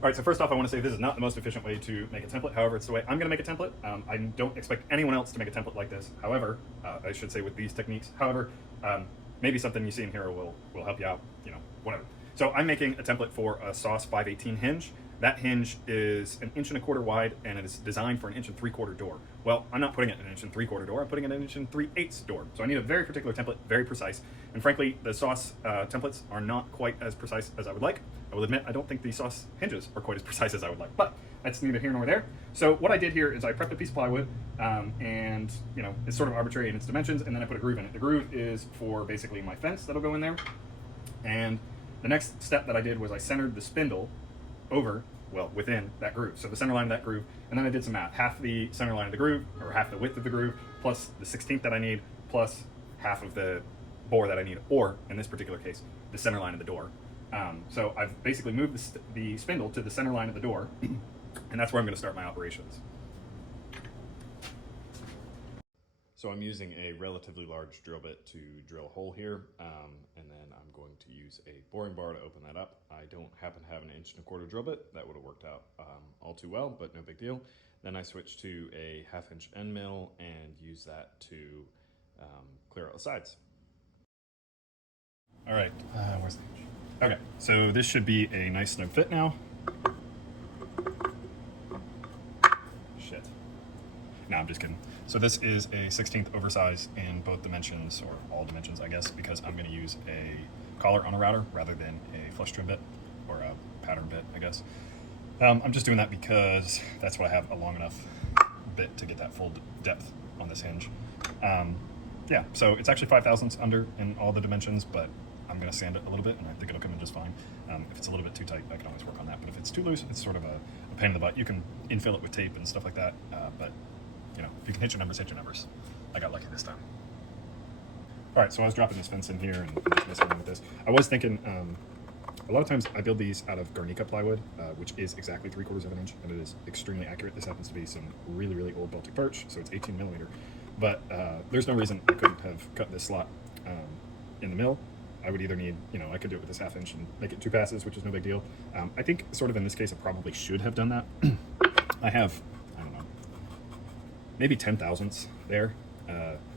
All right, so first off, I want to say this is not the most efficient way to make a template. However, it's the way I'm going to make a template. I don't expect anyone else to make a template like this. However, I should say with these techniques. However, maybe something you see in here will help you out, whatever. So I'm making a template for a Soss 518 hinge. That hinge is 1.25 inches wide, and it is designed for an 1.75 inch door. Well, I'm not putting it in an 1.75 inch door, I'm putting it in an 1.375 door. So I need a very particular template, very precise. And frankly, the Soss templates are not quite as precise as I would like. I will admit, I don't think the Soss hinges are quite as precise as I would like, but that's neither here nor there. So what I did here is I prepped a piece of plywood, and it's sort of arbitrary in its dimensions, and then I put a groove in it. The groove is for basically my fence that'll go in there. And the next step that I did was I centered the spindle over, well, within that groove. So the center line of that groove, and then I did some math. Half the center line of the groove, or half the width of the groove, plus the 16th that I need, plus half of the bore that I need, or in this particular case, the center line of the door. So I've basically moved the spindle to the center line of the door, and that's where I'm going to start my operations. So I'm using a relatively large drill bit to drill a hole here, and then I'm going to use a boring bar to open that up. I don't happen to have an 1.25 inch drill bit. That would have worked out all too well, but no big deal. Then I switched to a 1/2 inch end mill and use that to clear out the sides. All right, where's the hinge? Okay, so this should be a nice snug fit now. Shit. No, I'm just kidding. So this is a 1/16 oversize in both dimensions, or all dimensions, I guess, because I'm going to use a collar on a router rather than a flush trim bit, or a pattern bit, I guess. I'm just doing that because that's what I have, a long enough bit to get that full depth on this hinge. Yeah, so it's actually 5/1000 under in all the dimensions, but I'm going to sand it a little bit, and I think it'll come in just fine. If it's a little bit too tight, I can always work on that, but if it's too loose, it's sort of a pain in the butt. You can infill it with tape and stuff like that, but if you can hit your numbers, hit your numbers. I got lucky this time. All right, so I was dropping this fence in here and messing around with this. I was thinking, a lot of times I build these out of Garnica plywood, which is exactly 3/4 inch, and it is extremely accurate. This happens to be some really, really old Baltic birch, so it's 18 millimeter. But there's no reason I couldn't have cut this slot in the mill. I would either need, I could do it with this 1/2 inch and make it 2 passes, which is no big deal. I think sort of in this case, I probably should have done that. I have, I don't know, maybe 10/1000ths there,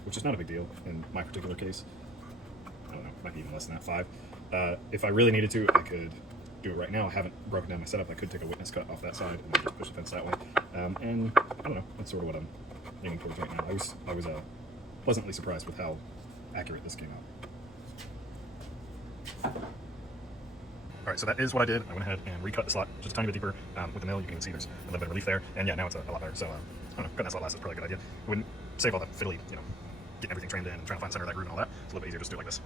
which is not a big deal in my particular case. I don't know, might be even less than that, 5. If I really needed to, I could do it right now. I haven't broken down my setup. I could take a witness cut off that side and then just push the fence that way. And I don't know, that's sort of what I'm aiming towards right now. I was pleasantly surprised with how accurate this came out. All right, so that is what I did. I went ahead and recut the slot just a tiny bit deeper with the mill. You can even see there's a little bit of relief there. And yeah, now it's a lot better. So I don't know, cutting that slot last is probably a good idea. It wouldn't save all the fiddly, getting everything trained in and trying to find the center of that groove and all that. It's a little bit easier just to do it like this.